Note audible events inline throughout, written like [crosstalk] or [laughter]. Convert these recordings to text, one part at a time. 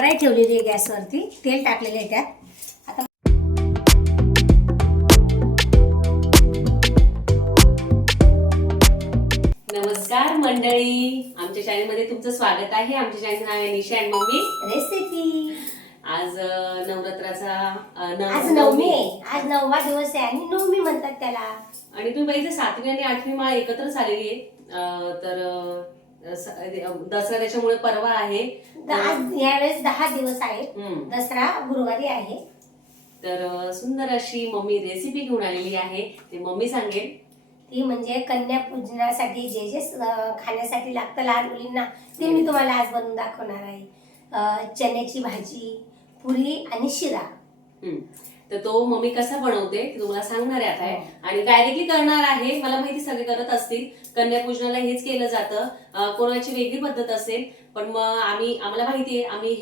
कढाई ठेवलेली आहे गॅसवरती तेल टाकलेलं आहे त्यात. आता नमस्कार मंडळी. आमच्या चॅनलमध्ये तुमचं स्वागत आहे. आमच्या चॅनल नाव आहे निशा अँड मम्मी. रेसिपी आज नवरात्राचा आज नवमी आज नववा दिवस आहे आणि नवमी म्हणतात त्याला. आणि तुम्ही बघितलं सातवी आणि आठवी माळ एकत्रच आलेली आहे. तर त्याच्यामुळे परवा आहे. यावेळेस दहा दिवस आहेत. हम्म. दसरा गुरुवारी आहे. तर सुंदर अशी मम्मी रेसिपी घेऊन आलेली आहे. ते मम्मी सांगेल. ती म्हणजे कन्या पूजनासाठी जे जे अं, खाण्यासाठी लागतं लहान मुलींना ते मी तुम्हाला आज बनवून दाखवणार आहे. अं, चण्याची भाजी पुरी आणि शिरा. हम्म. तर तो मम्मी कसा बनवते ते तुम्हाला सांगणार आहे आता. हो. आणि डायरेक्टली करणार आहे मला माहिती सगळे करत असतील. कन्यापूजनाला हेच केलं जातं. कोणाची वेगळी पद्धत असेल पण मग आम्ही आम्हाला माहिती आहे आम्ही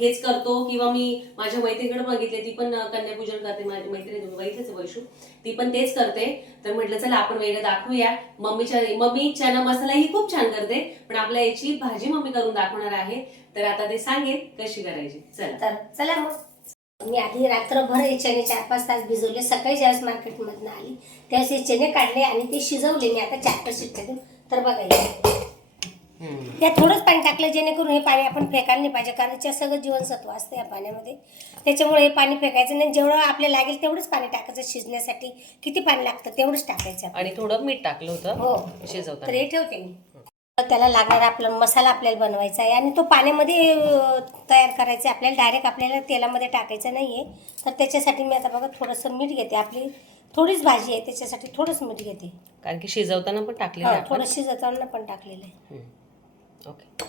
हेच करतो. किंवा मी माझ्या मैत्रिणीकडे बघितले ती पण कन्यापूजन करते. माझी मैत्रिणी बघितलेच वैशू. ती पण तेच करते. तर म्हटलं चला आपण वेगळं दाखवूया. मम्मीच्या मम्मी चना मसाला ही खूप छान करते पण आपल्या याची भाजी मम्मी करून दाखवणार आहे. तर आता ते सांगेल कशी करायची. चला. चला मग. मी आधी रात्रभर हे चणे चार पाच तास भिजवले सकाळी ज्यावेळेस मार्केटमधून आली त्यावेळेस हे चणे काढले आणि ते शिजवले मी आता चार पाच शिट्ट्या देऊन तर बघा. त्यात थोडंच पाणी टाकलं जेणेकरून हे पाणी आपण फेकायला नाही पाहिजे कारण त्याच्यात सगळं जीवनसत्व असतं या पाण्यामध्ये. त्याच्यामुळे हे पाणी फेकायचं नाही. जेवढं आपल्याला लागेल तेवढंच पाणी टाकायचं शिजण्यासाठी. किती पाणी लागतं तेवढंच टाकायचं. आणि थोडं मीठ टाकलं हो. होतं तर हे ठेवते मी. त्याला लागणारा आपला मसाला आपल्याला बनवायचा आहे. आणि तो पाण्यामध्ये तयार करायचा आहे. आपल्याला डायरेक्ट आपल्याला तेलामध्ये टाकायचं नाही आहे तर त्याच्यासाठी मी आता बघा थोडंसं मीठ घेते. आपली थोडीच भाजी आहे त्याच्यासाठी थोडंच मीठ घेते. कारण की शिजवताना पण टाकलेलं हो, आहे. थोडं शिजवताना पण टाकलेलं आहे. ओके.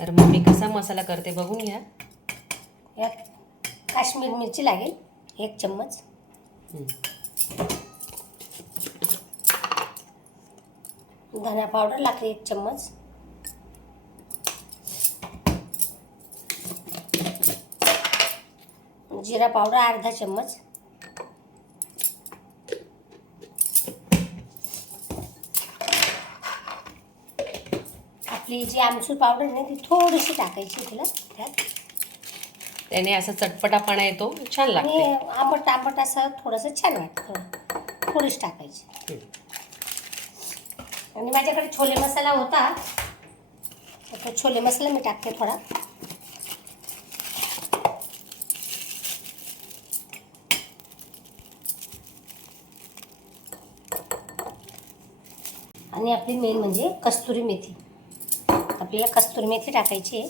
तर मम्मी कसा मसाला करते बघून घ्या. यात काश्मीर मिरची लागेल एक चम्मच. धना पावडर लागते एक चम्मच. जिरा पावडर अर्धा चम्मच. आपली जी आमसूर पावडर आहे ना ती थोडीशी टाकायची तिला त्यात. त्याने असा चटपटापणा येतो छान लागते. आंबट आंबट असं थोडंसं छान वाटतं. थोडीशी टाकायची. आणि माझ्याकडे छोले मसाला होता. तर तो छोले मसाला मी टाकते थोडा. आणि आपली मेन म्हणजे कस्तुरी मेथी. आपल्याला कस्तुरी मेथी टाकायची आहे.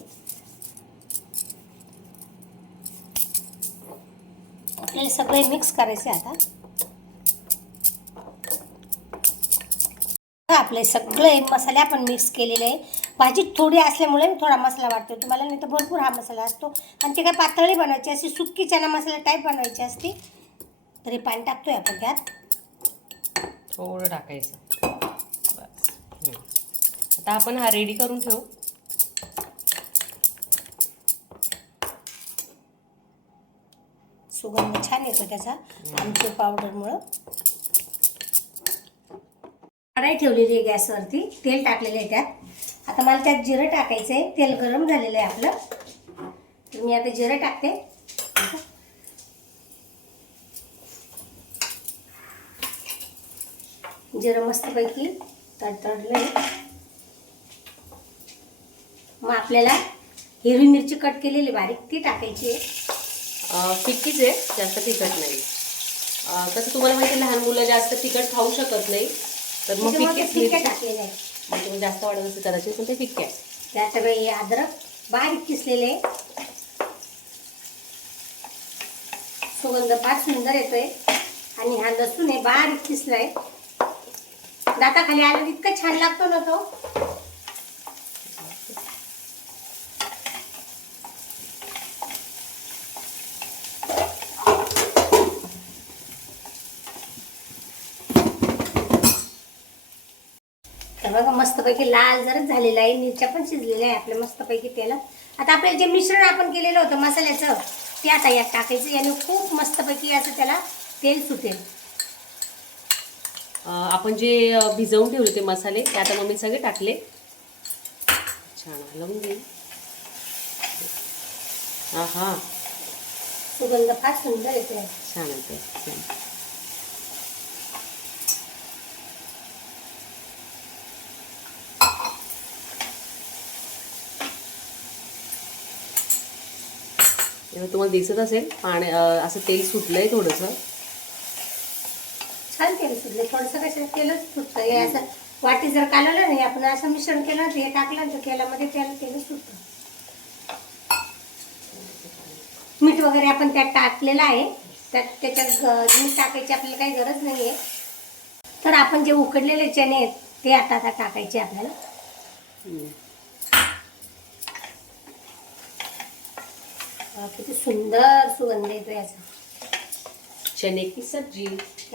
आपल्याला सगळे मिक्स करायचे आता. आपले सगळे मसाले आपण मिक्स केलेले आहे. भाजी थोडी असल्यामुळे थोडा मसाला वाटतो तुम्हाला नाही तर भरपूर हा मसाला असतो. आणि ते काय पातळी बनवायची अशी सुक्की चना मसाला टाईप बनवायची असते तरी पाणी टाकतोय आपण त्यात. थोडं टाकायचं. बस. आता आपण हा रेडी करून ठेवू. सुगंध छान येतो त्याचा आमचूर पावडरमुळं कढाई ठेवलेली आहे गॅसवरती तेल टाकलेलं आहे त्यात. आता मला त्यात जिरं टाकायचं आहे तेल गरम झालेलं आहे आपलं. तर मी आता जिरं टाकते. जिरं मस्तपैकी तडतडलं मग आपल्याला हिरवी मिरची कट केलेली बारीक ती टाकायची आहे. फिक्कीच आहे जास्त तिखट नाही. अं, कसं तुम्हाला माहिती लहान मुलं जास्त तिखट खाऊ शकत नाही. तर मग फिक्या मिरची- टाकलेलं आहे तुम्ही जास्त वाटत असेल कदाचित पण ते फिक्के आहे त्यात बाई अद्रक बारीक किसलेले. सुगंध फार सुंदर येतोय. आणि हा लसूण आहे बारीक किसलाय. दाताखाली आलं इतकं छान लागतो ना तो तर बघा मस्तपैकी लाल जरच झालेला आहे मिरच्या पण शिजलेल्या आहे आपल्या मस्तपैकी तेलात आता आपल्याला जे मिश्रण आपण केलेलं होतं मसाल्याचं ते आता यात टाकायचं. याने खूप मस्तपैकी असं त्याला तेल सुटेल. आपण जे भिजवून ठेवले ते मसाले ते आता मम्मी सगळे टाकले. छान हलवून घे. हा हा सुगंध फार सुंदर येते छान येते तेव्हा तुम्हाला दिसत असेल पाणी असं तेल सुटलंय थोडंसं. छान तेल सुटले थोडंसं कशाला तेलच सुटतं. हे असं वाटी जर कालवलं नाही आपण असं मिश्रण केलं तर हे टाकलं तर तेलामध्ये त्याला तेल सुटतं. मीठ वगैरे आपण त्यात टाकलेलं आहे. त्यात त्याच्यात मीठ टाकायची आपल्याला काही गरज नाही आहे तर आपण जे उकडलेले चणे आहेत ते आता आता टाकायचे आपल्याला हम्म. वा, किती सुंदर सुगंध येतो याचा. चने की सब्जी?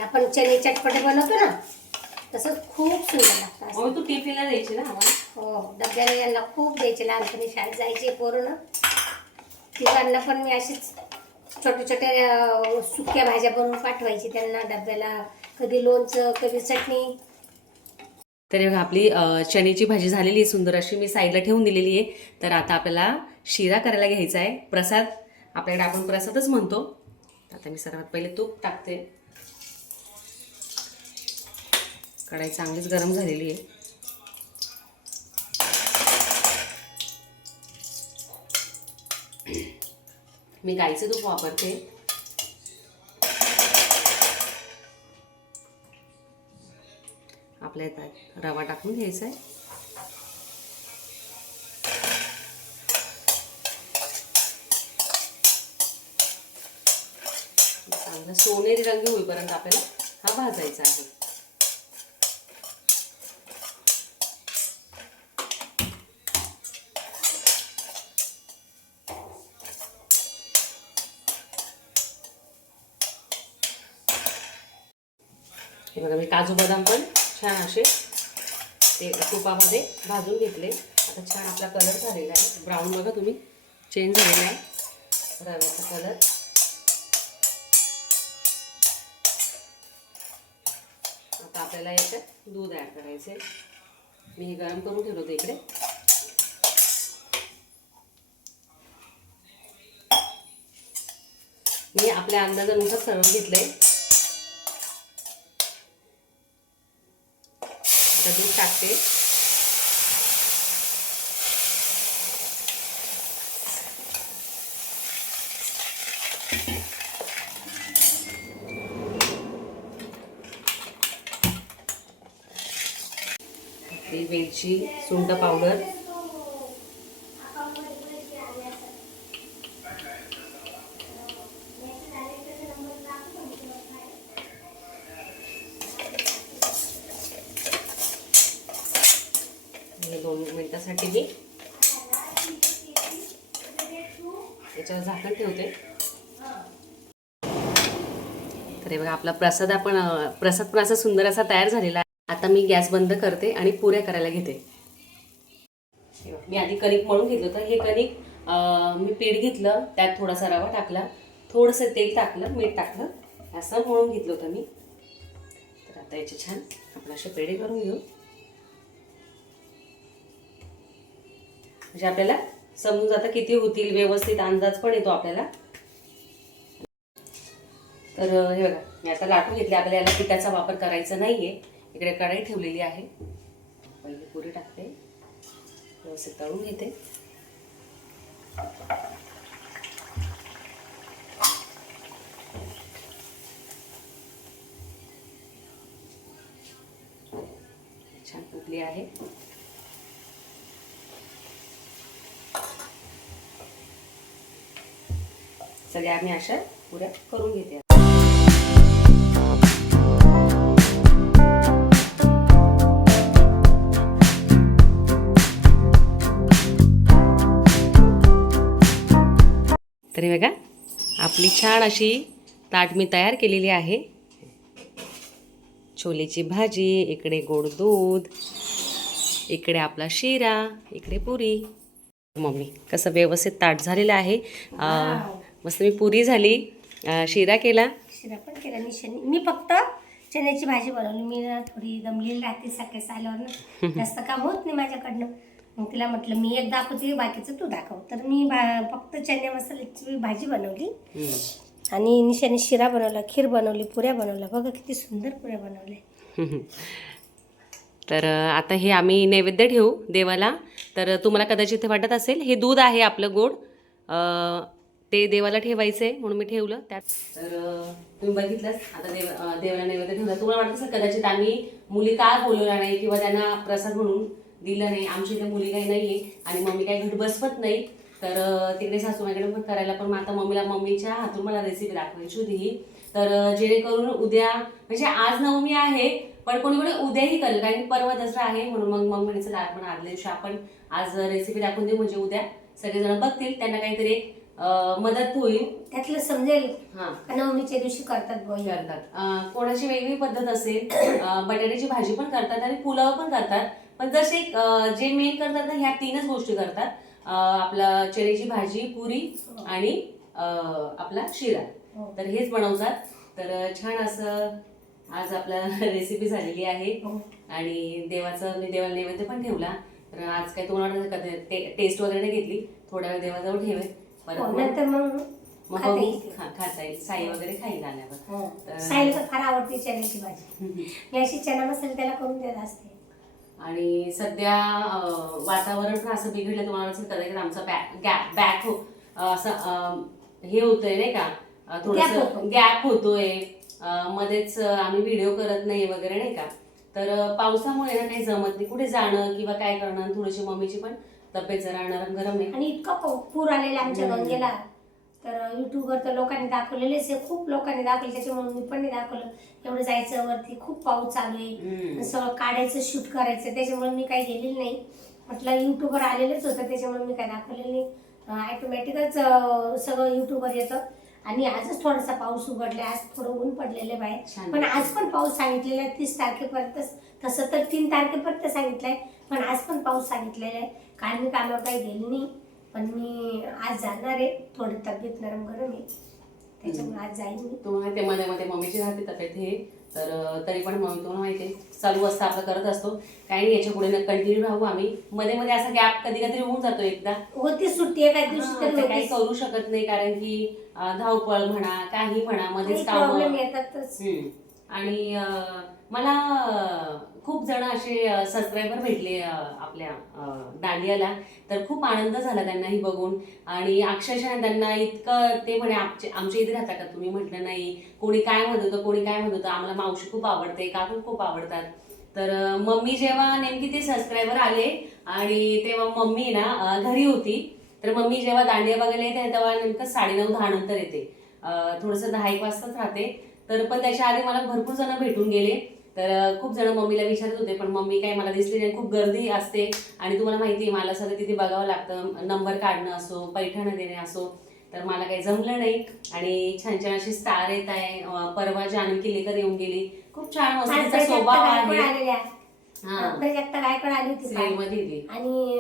आपण चणे चटपटे बनवतो ना तसंच खूप सुंदर लागतं असं. मग तू टिफिनला द्यायची ना आम्हाला. हो डब्याला यांना खूप द्यायचे लहानपणी शाळेत जायचे पोरं तिघांना पण मी अशीच छोट्या छोट्या सुक्या भाज्या बनवून पाठवायची त्यांना डब्याला. कधी लोणचं कधी चटणी. तर बघा आपली चण्याची भाजी झालेली सुंदर अशी. मी साईडला ठेवून दिलेली आहे. तर आता आपल्याला शिरा करायला घ्यायचा आहे. प्रसाद आपल्याकडे आपण प्रसादच म्हणतो. आता मी सर्वात पहिले तूप टाकते. कढाई चांगलीच गरम झालेली आहे. मी गाईचं तूप वापरते. आपल्या रवा टाकून घ्यायचा आहे. चांगला सोनेरी रंगी होईपर्यंत आपल्याला हा भाजायचा आहे. हे बघा मी काजू बदाम पण छान असे ते तुपामध्ये भाजून घेतले. आता छान आपला कलर झालेला आहे. ब्राऊन बघा तुम्ही. चेंज झालेला आहे. रव्याचा कलर आपल्याला याच्यात दूध ॲड करायचं आहे. मी हे गरम करून ठेवलं होतं इकडे. मी आपल्या अंदाजानुसार सर्व घेतलंय. आता दूध टाकते. मिरची सुंट पावडर. दोन मिनिटासाठी मी याच्यावर झाकण ठेवते. तर हे बघा आपला प्रसाद आपण प्रसाद पण असा सुंदर असा तयार झालेला आहे. आता मी गॅस बंद करते आणि पुऱ्या करायला घेते. मी आधी कणिक मळून घेतलं होतं. हे कणिक मी पीठ घेतलं त्यात थोडासा रवा टाकला थोडंसं तेल टाकलं मीठ टाकलं असं मळून घेतलं होतं मी. तर आता याचे छान आपण असे पेढे करून घेऊ. म्हणजे आपल्याला समजून जातं किती होतील व्यवस्थित अंदाज पण येतो आपल्याला. तर हे बघा मी आता लाटून घेतले. आपल्याला पिठाचा वापर करायचा आहे इकडे कढाई ठेवलेली आहे. पहिले पुरी टाकते. व्यवस्थित तळून घेते. छान उठली आहे. सगळ्या आम्ही अशा पुऱ्या करून घेते तरी बघा. आपली छान अशी ताट मी तयार केलेली आहे. छोलेची भाजी इकडे गोड दूध इकडे आपला शिरा इकडे पुरी. मम्मी कसं व्यवस्थित ताट झालेलं आहे. मस्त मी पुरी झाली. शिरा केला. शिरा पण केला मी शनी मी फक्त चण्याची भाजी बनवली. मी ना थोडी दमलेली राहते सकाळी आल्यावर [laughs] जास्त काम होत नाही माझ्याकडनं. मग तिला म्हटलं मी एक दाखवते बाकीचं तू दाखव. तर मी भा- फक्त चण्या मसाल्याची भाजी बनवली. आणि निशाने शिरा बनवला खीर बनवली पुऱ्या बनवल्या. बघा किती सुंदर पुऱ्या बनवल्या. तर आता हे आम्ही नैवेद्य ठेवू देवाला. तर तुम्हाला कदाचित इथे वाटत असेल हे दूध आहे आपलं गोड. ते देवाला ठेवायचं आहे म्हणून मी ठेवलं. त्यात तर तुम्ही बघितलंच आता देव देवाला नैवेद्य ठेवला. तुम्हाला वाटत असेल कदाचित आम्ही मुली का बोलवल्या नाही किंवा त्यांना प्रसाद म्हणून दिलं नाही. आमची इथे मुली काही नाहीये आणि मम्मी काही घट बसवत नाही. तर तिकडे सासूबाईकडे पण करायला पण आता मम्मीला मम्मीच्या हातून मला रेसिपी दाखवायची होती ही. तर जेणेकरून उद्या म्हणजे आज नवमी आहे पण कोणी कोणी उद्याही करेल कारण की परवा दसरा आहे म्हणून मग मम्मीने चला आपण आदल्या दिवशी आपण आज रेसिपी दाखवून देऊ म्हणजे उद्या सगळेजण बघतील त्यांना काहीतरी मदत होईल. त्यातलं समजेल. हा. नवमीच्या दिवशी करतात करतात. कोणाची वेगळी पद्धत असेल बटाट्याची भाजी पण करतात आणि पुलाव पण करतात. पण जसे जे मेन करतात ना ह्या तीनच गोष्टी करतात. आपलं चण्याची भाजी पुरी आणि आपला शिरा. हो. तर हेच बनवतात. तर छान असं आज आपला रेसिपी [laughs] झालेली आहे. हो. आणि देवाचं मी देवाला नैवेद्य पण ठेवला. तर आज काय तुम्हाला टेस्ट वगैरे नाही घेतली? थोड्या वेळ देवाजवळ ठेवेल परत हो, खाता येईल. साई वगैरे खाईल आल्यावर. साईला फार आवडते चण्याची भाजी. मी अशी चना मसाला त्याला करून देत असते. आणि सध्या वातावरण पण असं बिघडलं तुम्हाला असेल कदाचित आमचा बॅक गॅप बॅक हो असं हे होतंय नाही का? थोडंसं. गॅप होतोय. मध्येच आम्ही व्हिडिओ करत नाही वगैरे नाही का? तर पावसामुळे ना काही जमत नाही. कुठे जाणं किंवा काय करणं थोडीशी मम्मीची पण तब्येत जरा नरम गरम आहे. आणि इतका पूर आलेला आमच्या. गंगेला. तर युट्यूबवर तर लोकांनी दाखवलेलेच आहे. खूप लोकांनी दाखवले. त्याच्यामुळे मी पण नाही दाखवलं. एवढं जायचं वरती खूप पाऊस चालू आहे. सगळं काढायचं शूट करायचं. त्याच्यामुळे मी काही गेलेली नाही. म्हटलं युट्यूबवर आलेलंच होतं. त्याच्यामुळे मी काही दाखवलेलं नाही. ॲटोमॅटिकच सगळं युट्यूबवर येतं. आणि आजच थोडासा पाऊस उघडला आज थोडं ऊन पडलेलं आहे बाहेर. पण आज पण पाऊस सांगितलेला आहे. तीस तारखेपर्यंत तसं तर तीन तारखेपर्यंत सांगितलंय. पण आज पण पाऊस सांगितलेला आहे. काल मी कामावर काही गेली नाही. पण मी आज जाणार आहे. थोडी तब्येत नरम गरम आहे त्याच्यामुळे आज जाईन मी. तुम्हाला ते मध्ये मध्ये मम्मीची राहते तब्येत हे. तर तरी पण मम्मी तुम्हाला माहिती आहे चालू असतं आपलं करत असतो. काही नाही याच्यापुढे कंटिन्यू राहू आम्ही. मध्ये मध्ये असा गॅप कधी कधी होऊन जातो एकदा. होती सुट्टी एका दिवशी हा, तर ते काही होतीच. करू शकत नाही कारण की अं, धावपळ म्हणा काही म्हणा काही मध्येच काम. प्रॉब्लेम येतातच. आणि अं, मला खूप जण असे सबस्क्रायबर भेटले आपल्या दांडियाला. तर खूप आनंद झाला त्यांनाही बघून. आणि अक्षरशः त्यांना इतकं ते म्हणे आमचे आमच्या इथे राहता का? तुम्ही म्हटलं नाही. कोणी काय म्हणत होतं कोणी काय म्हणत होतं? आम्हाला मावशी खूप आवडते काकू खूप आवडतात. तर मम्मी जेव्हा नेमकी ते सबस्क्रायबर आले आणि तेव्हा मम्मी ना घरी होती. तर मम्मी जेव्हा दांडिया बघायला येते तेव्हा नेमकं साडेनऊ दहा नंतर येते. थोडंसं दहा एक वाजताच राहते. तर पण त्याच्या आधी मला भरपूर जण भेटून गेले. तर खूप जण मम्मीला विचारत होते पण मम्मी काय मला दिसली नाही खूप गर्दी असते आणि तुम्हाला माहिती आहे मला सगळं तिथे बघावं लागतं. नंबर काढणं असो पैठणं देणे असो तर मला काही जमलं नाही आणि छान छान अशी स्टार येत आहे. परवा जानवी किल्लेकर येऊन गेली. खूप छान तिचा स्वभाव आहे. आलेल्या. हा. प्राजक्ता गायकवाड आली होती सिरियल काल. मध्ये ती आणि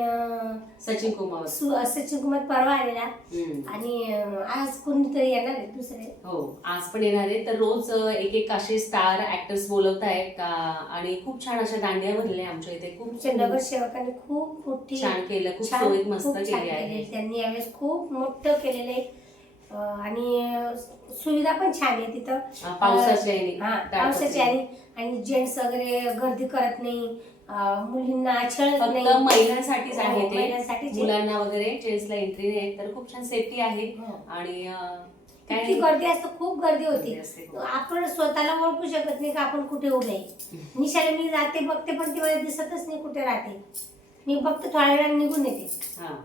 सचिन कुमार. सु- सचिन कुमार परवा आलेला. हम्म. आणि अं, आज कोणीतरी येणार आहे दुसरे. हो आज पण येणार आहे. तर रोज एक एक असे स्टार ऍक्टर्स बोलवत आहेत का? आणि खूप छान अशा दांडिया भरल्या आमच्या इथे. खूप आमच्या नगरसेवकांनी खूप मोठी छान केलं खूप छान- सोयीत मस्त खूप छान केली आहे. केलेली. त्यांनी यावेळेस खूप मोठं केलेलं आहे. अं, आणि अं, सुविधा पण छान आहे तिथं. अ, पावसाच्या याने, हा ताडपत्री. पावसाची आणि आणि जेंट्स वगैरे गर्दी करत नाही. मुलींना फक्त नाही. महिलांसाठीच आहे हो, ते. मुलांना वगैरे जेंट्सला एंट्री नाही तर खूप छान सेफ्टी आहे. हो. आणि इतकी. गर्दी असते खूप गर्दी होती. खूप. आपण स्वतःला ओळखू शकत नाही का आपण कुठे उभे निशाने मी जाते बघते पण ती मला दिसतच नाही कुठे राहते. मी फक्त थोड्या वेळाने निघून येते. हा.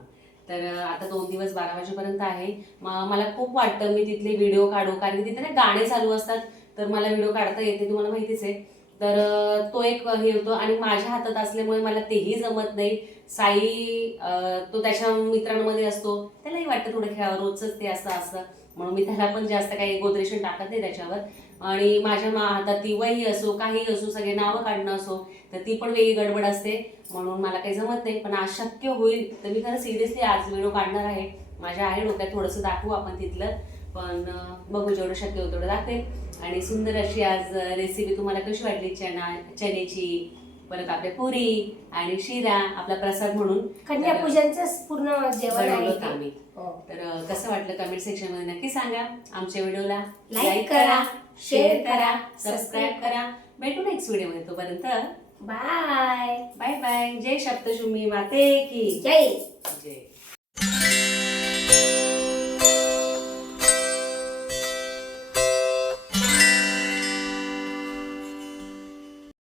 तर आता दोन दिवस बारा वाजेपर्यंत आहे. मला खूप वाटतं मी तिथले व्हिडिओ काढू कारण की तिथे ना गाणे चालू असतात. तर मला व्हिडिओ काढता येते तुम्हाला माहितीच आहे. तर तो एक हे होतो आणि माझ्या हातात असल्यामुळे मला तेही जमत नाही. साई तो त्याच्या मित्रांमध्ये असतो. त्यालाही वाटतं थोडं खेळावं रोजच ते असं असतं म्हणून मी त्याला पण जास्त काही गोदरेशन टाकत नाही त्याच्यावर. आणि माझ्या मा हातात ती वही असो काही असो सगळे नावं काढणं असो तर ती पण वेगळी गडबड असते. म्हणून मला काही जमत नाही. पण आज शक्य होईल तर मी खरं सिरियसली आज व्हिडिओ काढणार आहे. माझ्या आहे डोक्यात थोडंसं दाखवू आपण तिथलं. पण बघू जेवढं शक्य होतं तेवढं दाखवेल आणि सुंदर अशी आज रेसिपी तुम्हाला कशी वाटली? चना चण्याची परत आपल्या पुरी आणि शिरा आपला प्रसाद म्हणून. पूर्ण जेवण आहे बनवलं. आम्ही. हो. तर कसं वाटलं कमेंट सेक्शनमध्ये नक्की सांगा. आमच्या व्हिडिओला Like करा, शेअर करा करा, सबस्क्राईब करा. भेटू नेक्स्ट व्हिडिओमध्ये तोपर्यंत. बाय बाय बाय जय सप्तशुमी माते की. जय.